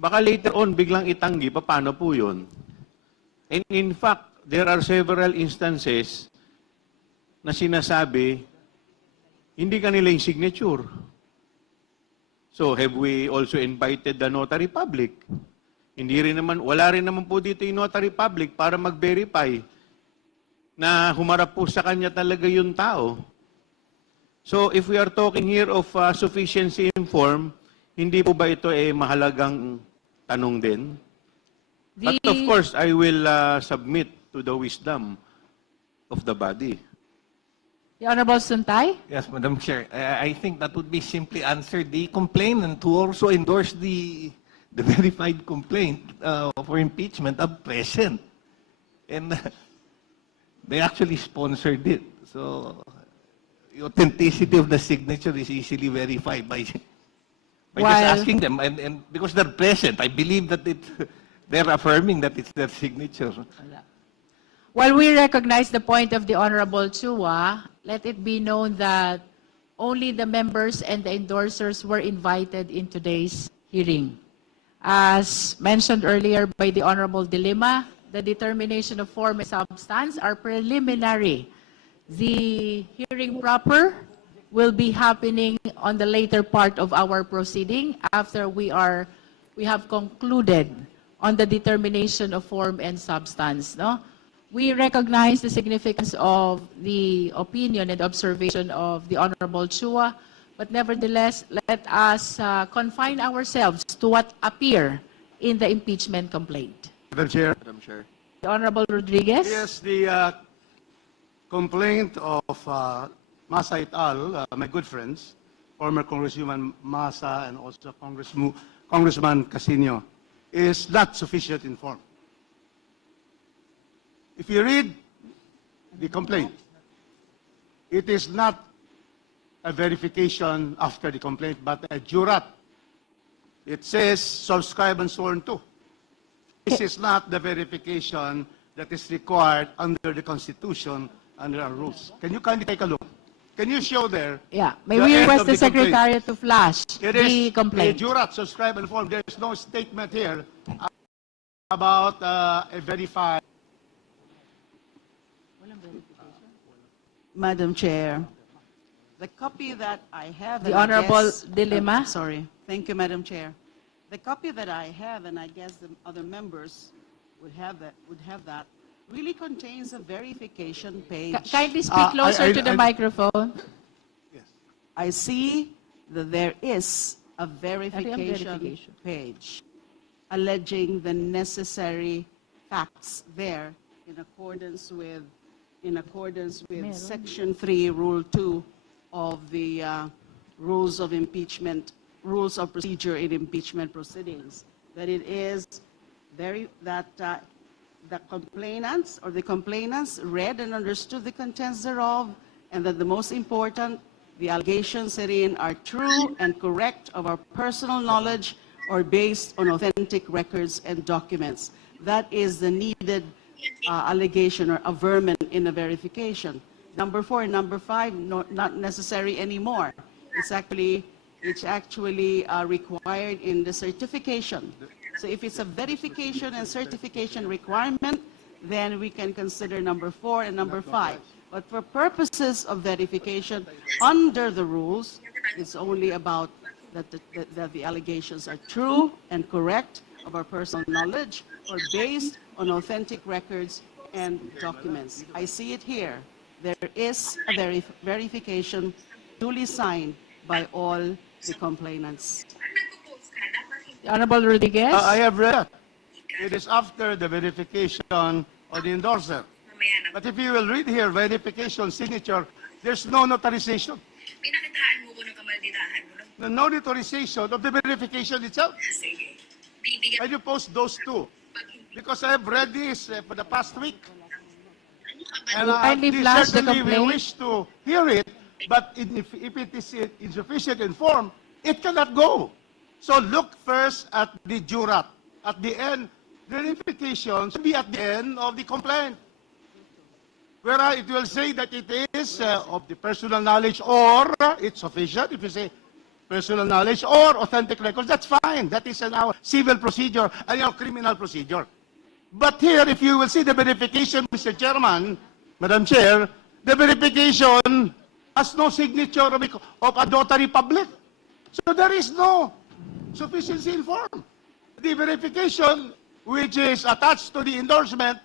baka later on biglang itanggi, paano po yun? And in fact, there are several instances na sinasabi, hindi kanila yung signature. So, have we also invited the notary public? Wala rin naman po dito yung notary public para mag-verify na humarap po sa kanya talaga yung tao. So, if we are talking here of sufficiency in form, hindi po ba ito mahalagang tanong din? But of course, I will submit to the wisdom of the body. The Honorable Suntay? Yes, Madam Chair. I think that would be simply answer the complainant who also endorsed the verified complaint for impeachment of present. And they actually sponsored it. So the authenticity of the signature is easily verified by just asking them. And because they're present, I believe that they're affirming that it's their signature. While we recognize the point of the Honorable Chua, let it be known that only the members and the endorsers were invited in today's hearing. As mentioned earlier by the Honorable De Lima, the determination of form and substance are preliminary. The hearing proper will be happening on the later part of our proceeding after we have concluded on the determination of form and substance. No? We recognize the significance of the opinion and observation of the Honorable Chua, but nevertheless, let us confine ourselves to what appear in the impeachment complaint. Madam Chair. The Honorable Rodriguez? Yes, the complaint of Masa et al., my good friends, former Congresswoman Masa and also Congressman Casino, is not sufficient in form. If you read the complaint, it is not a verification after the complaint, but a jurat. It says subscribed and sworn to. This is not the verification that is required under the Constitution, under our rules. Can you kindly take a look? Can you show there? Yeah. May the we end request of the the complaint? Secretariat to flash It the is complaint? a jurat, subscribed and formed. There is no statement here about a verified. Madam Chair, the copy that I have... The Honorable De Lima? Sorry. Thank you, Madam Chair. The copy that I have, and I guess the other members would have that, really contains a verification page. Kindly speak closer to the microphone. Yes. I see that there is a verification page alleging the necessary facts there in accordance with Section 3, Rule 2 of the Rules of Impeachment, Rules of Procedure in Impeachment Proceedings. That it is the complainants read and understood the contents thereof, and that the most important, the allegations therein are true and correct of our personal knowledge or based on authentic records and documents. That is the needed allegation or averment in a verification. Number 4 and number 5, not necessary anymore. It's actually required in the certification. So if it's a verification and certification requirement, then we can consider number 4 and number 5. But for purposes of verification under the rules, it's only about that the allegations are true and correct of our personal knowledge or based on authentic records and documents. I see it here. There is a verification duly signed by all the complainants. The Honorable Rodriguez? I have read that. It is after the verification of the endorser. But if you will read here, verification, signature, there's no notarization. The no notarization of the verification itself. Can you post those two? Because I have read this for the past week. And certainly we wish to hear it, but if it is insufficient in form, it cannot go. So look first at the jurat. At the end, verification should be at the end of the complaint, where it will say that it is of the personal knowledge or it's sufficient. If you say personal knowledge or authentic records, that's fine. That is in our civil procedure and our criminal procedure. But here, if you will see the verification, Mr. Chairman, Madam Chair, the verification has no signature of a notary public. So there is no sufficiency in form. The verification, which is attached to the endorsement,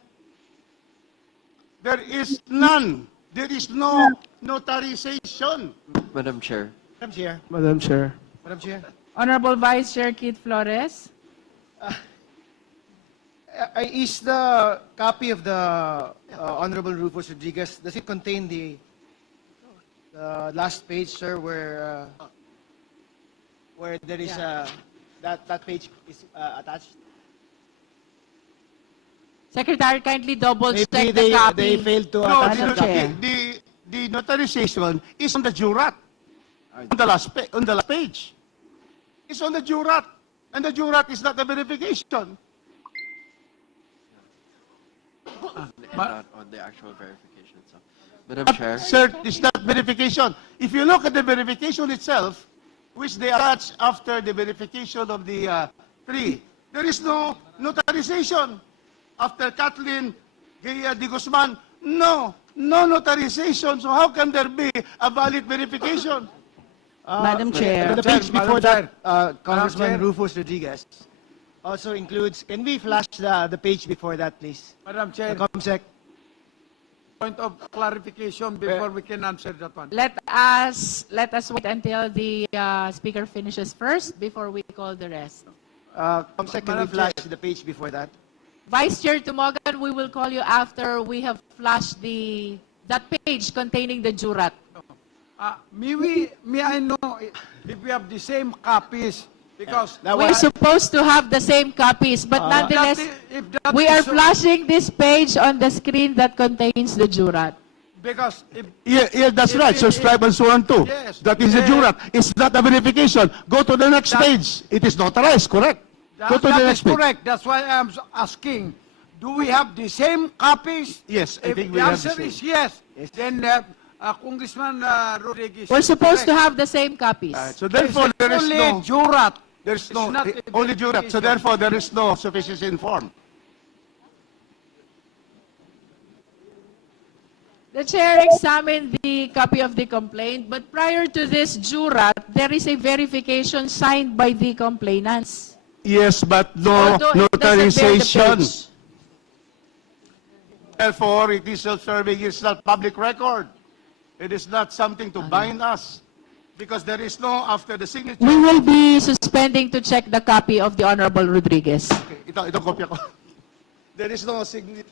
there is none. There is no notarization. Madam Chair. Madam Chair. Madam Chair. Madam Chair. Honorable Vice Chair Keith Flores. Is the copy of the Honorable Rufus Rodriguez, does it contain the last page, sir, where there is that page is attached? Secretary, kindly double check Maybe the copy. they failed to No, attach Madam the copy. Chair. the notarization is on the jurat. On the last page. It's on the jurat. And the jurat is not a verification. Not on the actual verification itself. Madam Chair. Sir, it's not verification. If you look at the verification itself, which they attach after the verification of the three, there is no notarization. After Kathleen Gaya de Guzman, no notarization. So how can there be a valid verification? Madam Chair. The page before Madam that, Congressman Chair. Rufus Rodriguez, also includes, can we flash the page before that, please? Madam The Chair, COMSEC. point of clarification before we can answer that one. Let us wait until the speaker finishes first before we call the rest. COMSEC, can we Madam flash the page before that? Vice Chair Tumogan, we will call you after we have flashed that page containing the jurat. May I know if we have the same copies? Because We're supposed to have the same copies, but nonetheless, if that we is are so- flashing this page on the screen that contains the jurat. because if Yeah, that's right. Subscribe and so on too. Yes. That is a jurat. It's not a verification. Go to the next That- page. It is notarized, correct? Go to that the is next page. correct. That's why I'm asking. Do we have the same copies? Yes, I If think the we have the answer same. is yes, then Congressman Rodriguez. We're is supposed to correct. have the same copies. So therefore, there is Only no, jurat. there's It's no, not a only jurat. So verification. therefore, there is no sufficiency in form. The chair examined the copy of the complaint, but prior to this jurat, there is a verification signed by the complainants. Yes, but no Although it doesn't bear the notarization. page. Therefore, it is self-serving. It's not public record. It is not something to bind us. Because there is no, after the signature. We will be suspending to check the copy of the Honorable Rodriguez. Okay, ito kopya ko. There is no signature.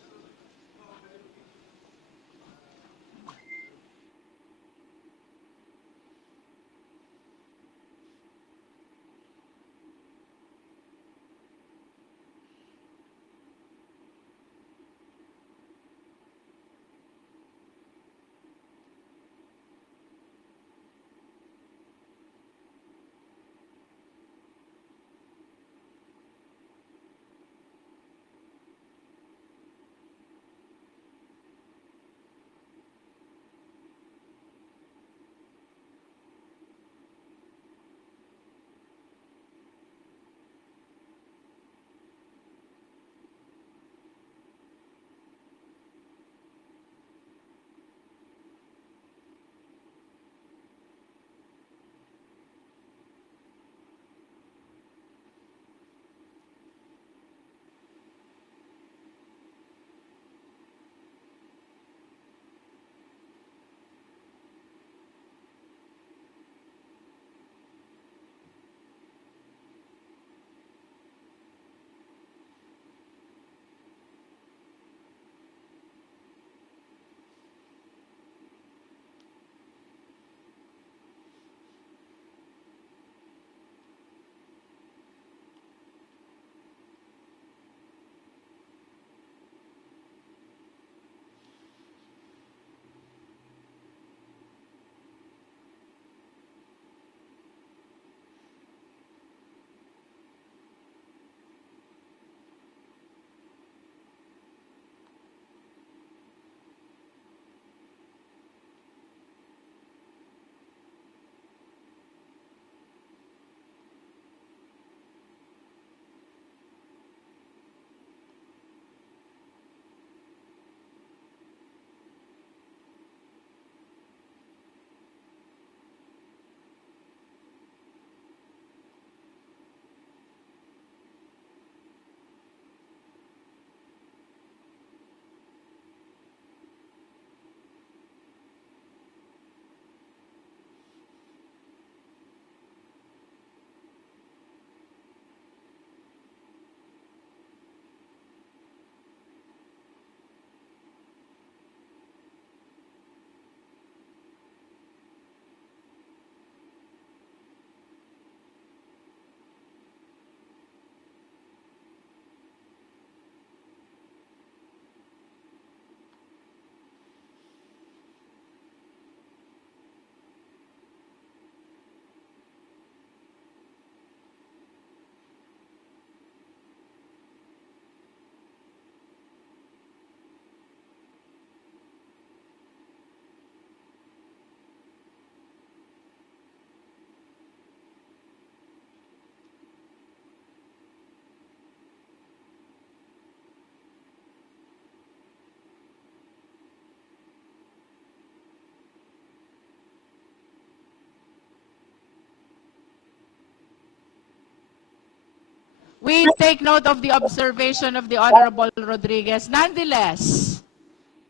We take note of the observation of the Honorable Rodriguez. Nonetheless,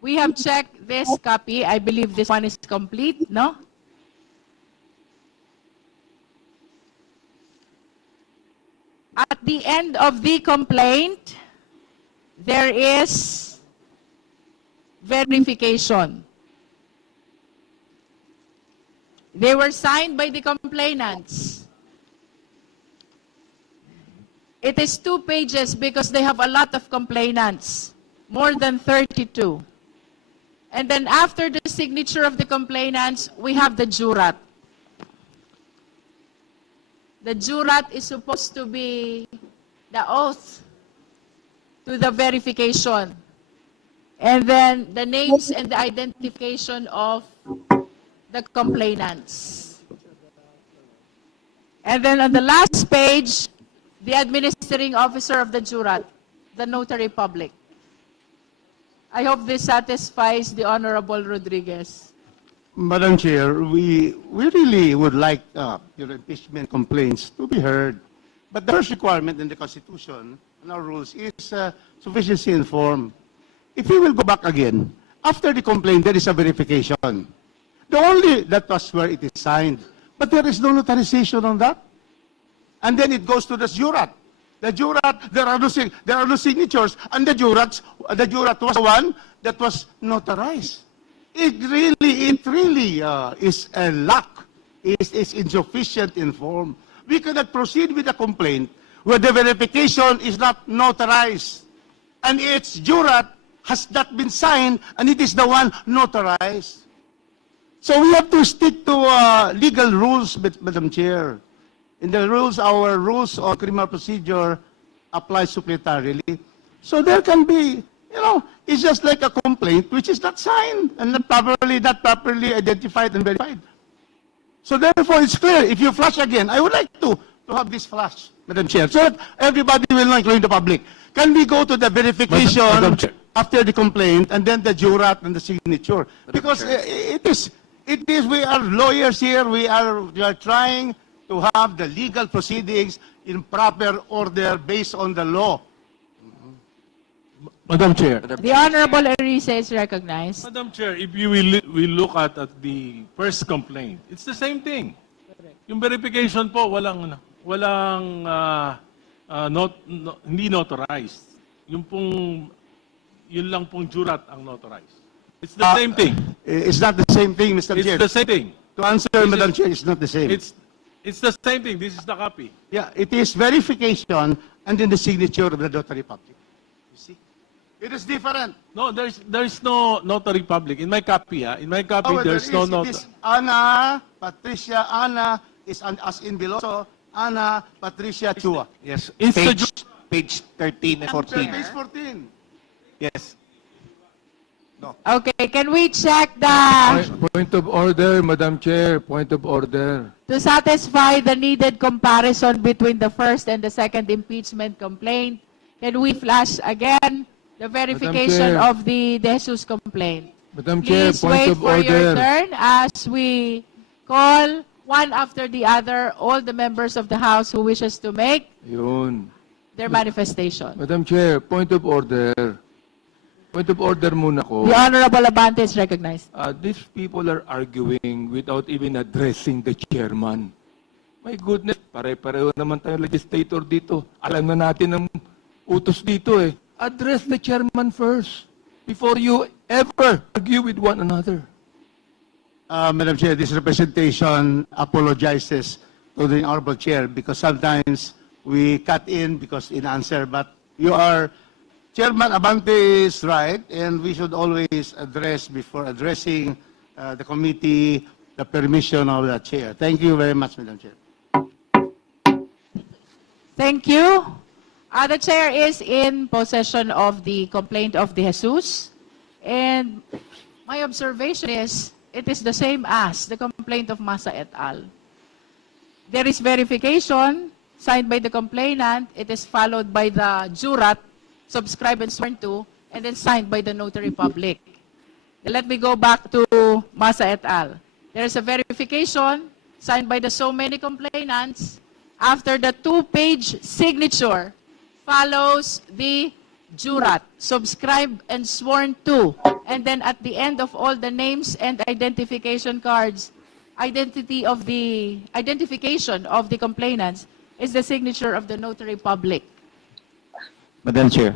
we have checked this copy. I believe this one is complete, no? At the end of the complaint, there is verification. They were signed by the complainants. It is 2 pages because they have a lot of complainants, more than 32. And then after the signature of the complainants, we have the jurat. The jurat is supposed to be the oath to the verification. And then the names and the identification of the complainants. And then on the last page, the administering officer of the jurat, the notary public. I hope this satisfies the Honorable Rodriguez. Madam Chair, we really would like your impeachment complaints to be heard. But the first requirement in the Constitution and our rules is sufficiency in form. If we will go back again, after the complaint, there is a verification. That was where it is signed. But there is no notarization on that. And then it goes to the jurat. The jurat, there are no signatures, and the jurat was the one that was notarized. It really is a lack, is insufficient in form. We cannot proceed with a complaint where the verification is not notarized, and its jurat has not been signed, and it is the one notarized. So we have to stick to legal rules, Madam Chair. In the rules, our rules on criminal procedure apply supplementarily. So there can be, it's just like a complaint which is not signed and not properly identified and verified. So therefore, it's clear. If you flash again, I would like to have this flash, Madam Chair, so that everybody will know, including the public. Can we go to the verification Madam Chair. after the complaint and then the jurat and the signature? Because it is, we are lawyers here. We are trying to have the legal proceedings in proper order based on the law. Madam Chair. The Honorable Arisa is recognized. Madam Chair, if you will look at the first complaint, it's the same thing. Yung verification po, hindi notarized. Yun lang pong jurat ang notarized. It's the same thing. It's not the same thing, Mr. It's Chair. the same thing. To answer, Madam Chair, it's not the same. It's the same thing. This is the copy. Yeah, it is verification and then the signature of the notary public. You see? It is different. No, there's no notary public. In my copy, in my copy, Oh, there's no it notary. is Ana, Patricia, Ana is as in below. So, Ana, Patricia, Chua. Yes, It's the page 13 and 14. Page 14. Yes. Okay, can we check the, Point of order, Madam Chair, point of order. to satisfy the needed comparison between the first and the second impeachment complaint, can we flash again the verification Chair. of the Jesus complaint? Madam Chair, Please point wait of for your order. turn as we call one after the other all the members of the House who wishes to make Yun. their manifestation. Madam Chair, point of order. Point of order muna ko. The Honorable Abante is recognized. These people are arguing without even addressing the chairman. My goodness, pare-pareho naman tayong legislator dito. Alam na natin ang utos dito eh. Address the chairman first before you ever argue with one another. Madam Chair, this representation apologizes to the Honorable Chair because sometimes we cut in because in answer, but Chairman Abante is right, and we should always address, before addressing the committee, the permission of the Chair. Thank you very much, Madam Chair. Thank you. The Chair is in possession of the complaint of the Jesus. And my observation is, it is the same as the complaint of Masa et al. There is verification signed by the complainant. It is followed by the jurat, subscribed and sworn to, and then signed by the notary public. Let me go back to Masa et al. There is a verification signed by the so many complainants. After the 2-page signature, follows the jurat, subscribed and sworn to. And then at the end of all the names and identification cards, identification of the complainants is the signature of the notary public. Madam Chair,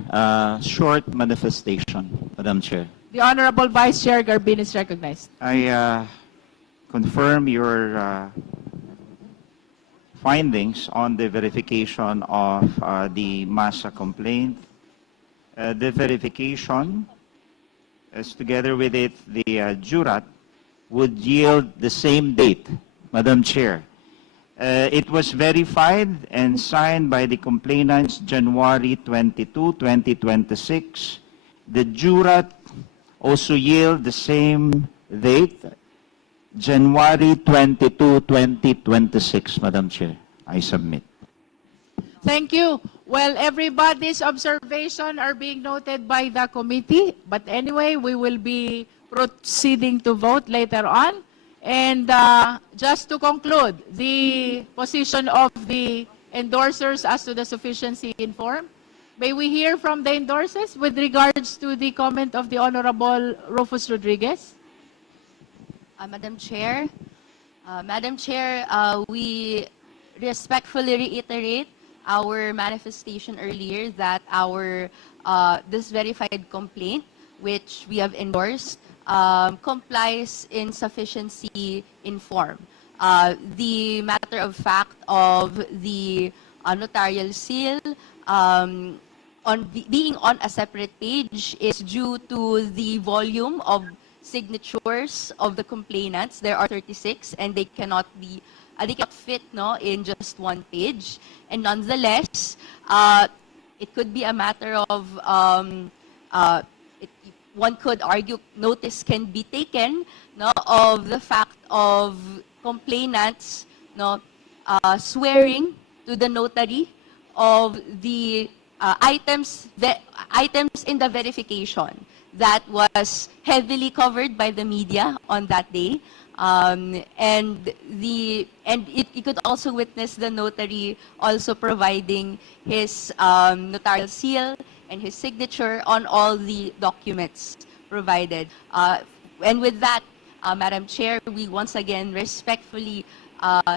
short manifestation, Madam Chair. The Honorable Vice Chair Garbin is recognized. I confirm your findings on the verification of the MASA complaint. The verification, as together with it, the jurat, would yield the same date, Madam Chair. It was verified and signed by the complainants January 22, 2026. The jurat also yield the same date, January 22, 2026, Madam Chair. I submit. Thank you. Well, everybody's observation are being noted by the committee. But anyway, we will be proceeding to vote later on. And just to conclude, the position of the endorsers as to the sufficiency in form. May we hear from the endorsers with regards to the comment of the Honorable Rufus Rodriguez? Madam Chair, we respectfully reiterate our manifestation earlier that our this verified complaint, which we have endorsed, complies in sufficiency in form. The matter of fact of the notarial seal being on a separate page is due to the volume of signatures of the complainants. There are 36, and they cannot fit in just one page. And nonetheless, it could be a matter of one could argue notice can be taken of the fact of complainants swearing to the notary of the items in the verification that was heavily covered by the media on that day. And it could also witness the notary also providing his notarial seal and his signature on all the documents provided. And with that, Madam Chair, we once again respectfully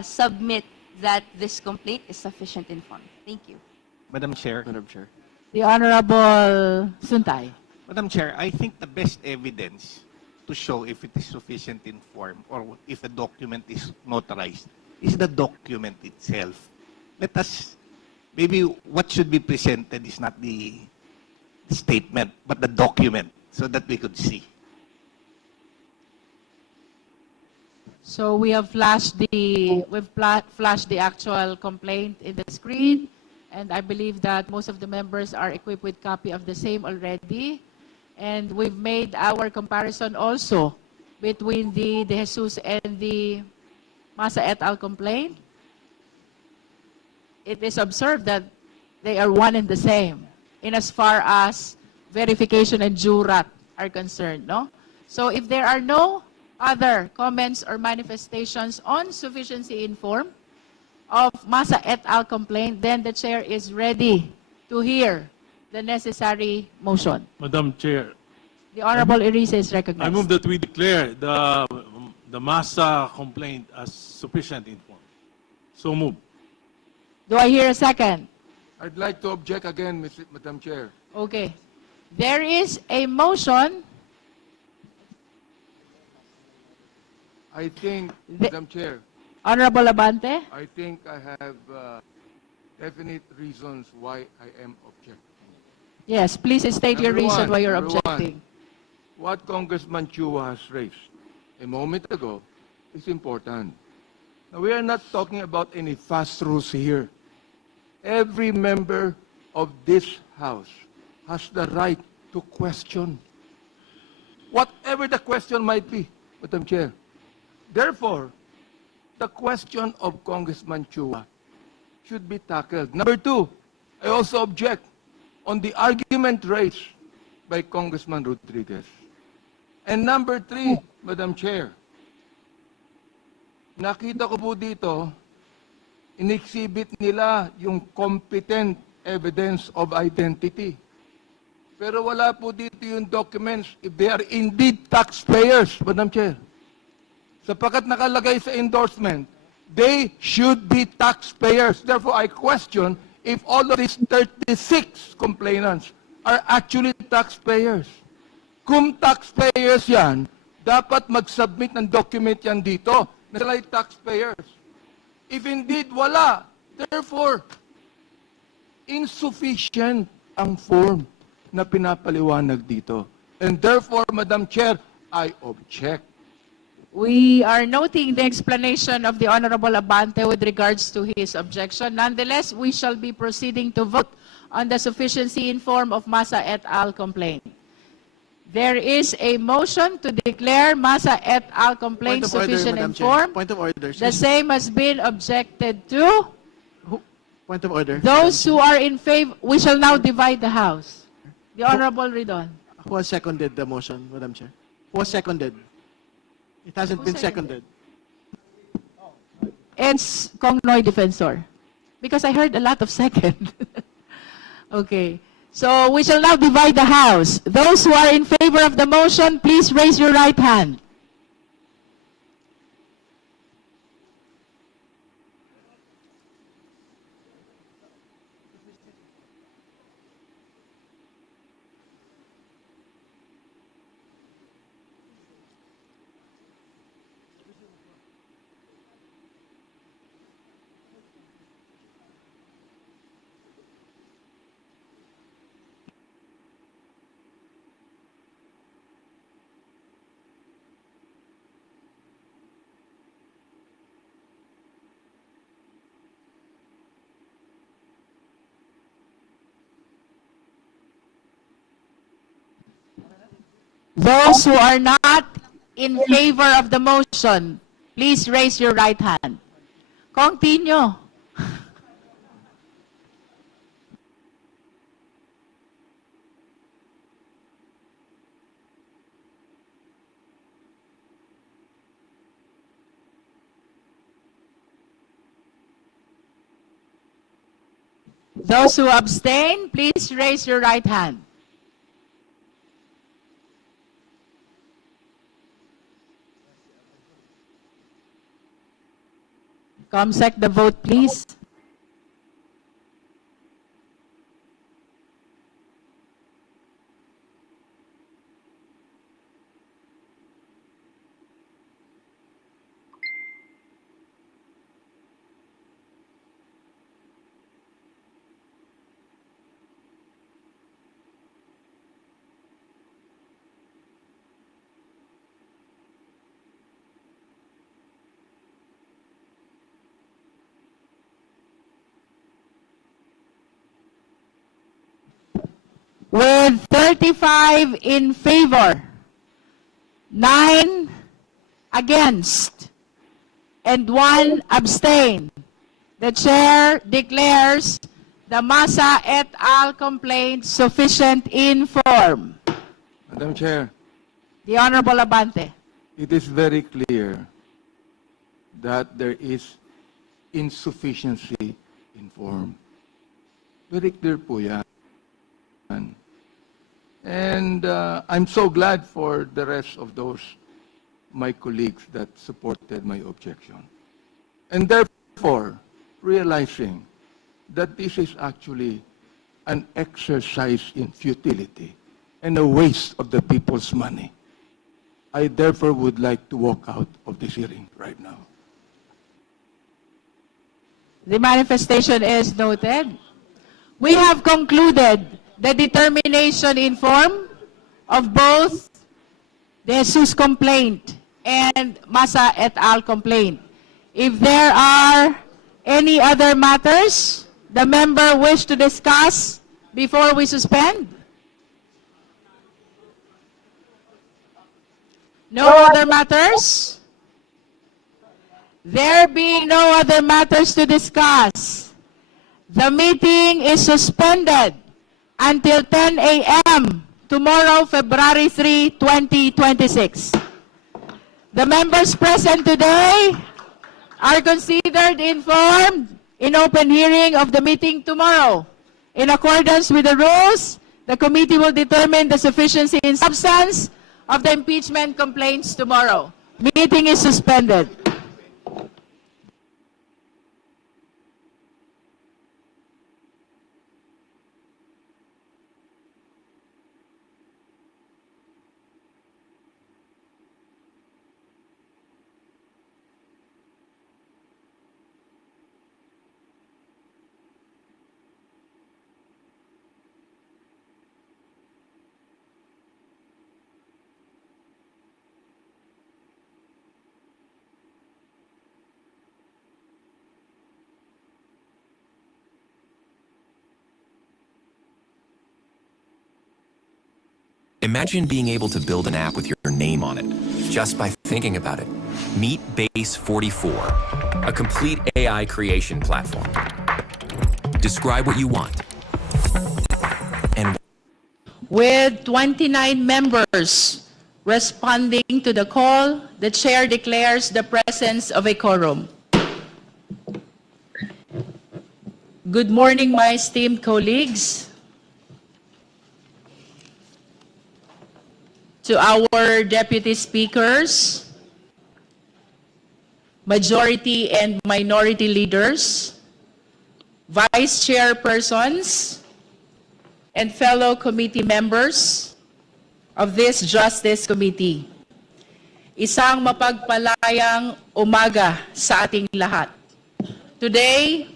submit that this complaint is sufficient in form. Thank you. Madam Chair. Madam Chair. The Honorable Suntay. Madam Chair, I think the best evidence to show if it is sufficient in form or if a document is notarized is the document itself. Let us, maybe what should be presented is not the statement, but the document so that we could see. So we have flashed the actual complaint in the screen, and I believe that most of the members are equipped with copy of the same already. And we've made our comparison also between the De Jesus and the Masa et al. Complaint. It is observed that they are one and the same in as far as verification and jurat are concerned, no? So if there are no other comments or manifestations on sufficiency in form of Masa et al. Complaint, then the chair is ready to hear the necessary motion. Madam Chair, The Honorable Erice is recognized. I move that we declare the MASA complaint as sufficient in form. So move. Do I hear a second? I'd like to object again, Madam Chair. Okay. There is a motion. I think, Madam Chair, Honorable Abante? I think I have definite reasons why I am objecting. Yes, please state your Number reason one, why you're number one. objecting. What Congressman Chua has raised a moment ago is important. Now, we are not talking about any fast rules here. Every member of this House has the right to question, whatever the question might be, Madam Chair. Therefore, the question of Congressman Chua should be tackled. Number two, I also object on the argument raised by Congressman Rodriguez. And number three, Madam Chair, nakita ko po dito, in-exhibit nila yung competent evidence of identity. Pero wala po dito yung documents if they are indeed taxpayers, Madam Chair. Sapagkat nakalagay sa endorsement, they should be taxpayers. Therefore, I question if all of these 36 complainants are actually taxpayers. Kung taxpayers yan, dapat mag-submit ng document yan dito na sila ay taxpayers. If indeed wala, therefore, insufficient ang form na pinapaliwanag dito. And therefore, Madam Chair, I object. We are noting the explanation of the Honorable Abante with regards to his objection. Nonetheless, we shall be proceeding to vote on the sufficiency in form of Masa et al. Complaint. There is a motion to declare Masa et al. Complaint sufficient in form. Point of order. The same has been objected to. Point of order. Those who are in favor, we shall now divide the House. The Honorable Ridon. Who has seconded the motion, Madam Chair? Who has seconded? It hasn't been seconded. It's Kong Noy Defensor. Because I heard a lot of second. Okay. So we shall now divide the House. Those who are in favor of the motion, please raise your right hand. Those who are not in favor of the motion, please raise your right hand. Continue. Those who abstain, please raise your right hand. Comsec, the vote, please. With 35 in favor, 9 against, and 1 abstain, the chair declares the Masa et al. Complaint sufficient in form. Madam Chair, The Honorable Abante. it is very clear that there is insufficiency in form. Very clear po yan. And I'm so glad for the rest of those, my colleagues, that supported my objection. And therefore, realizing that this is actually an exercise in futility and a waste of the people's money, I therefore would like to walk out of this hearing right now. The manifestation is noted. We have concluded the determination in form of both the Jesus complaint and Masa et al. Complaint. If there are any other matters the member wish to discuss before we suspend? No other matters? There being no other matters to discuss, the meeting is suspended until 10 a.m. tomorrow, February 3, 2026. The members present today are considered informed in open hearing of the meeting tomorrow. In accordance with the rules, the committee will determine the sufficiency and substance of the impeachment complaints tomorrow. Meeting is suspended. Imagine being able to build an app with your name on it, just by thinking about it. Meet Base 44, a complete AI creation platform. Describe what you want. And With 29 members responding to the call, the chair declares the presence of a quorum. Good morning, my esteemed colleagues. To our deputy speakers, majority and minority leaders, vice chairpersons, and fellow committee members of this Justice Committee. Isang mapagpalayang umaga sa ating lahat. Today,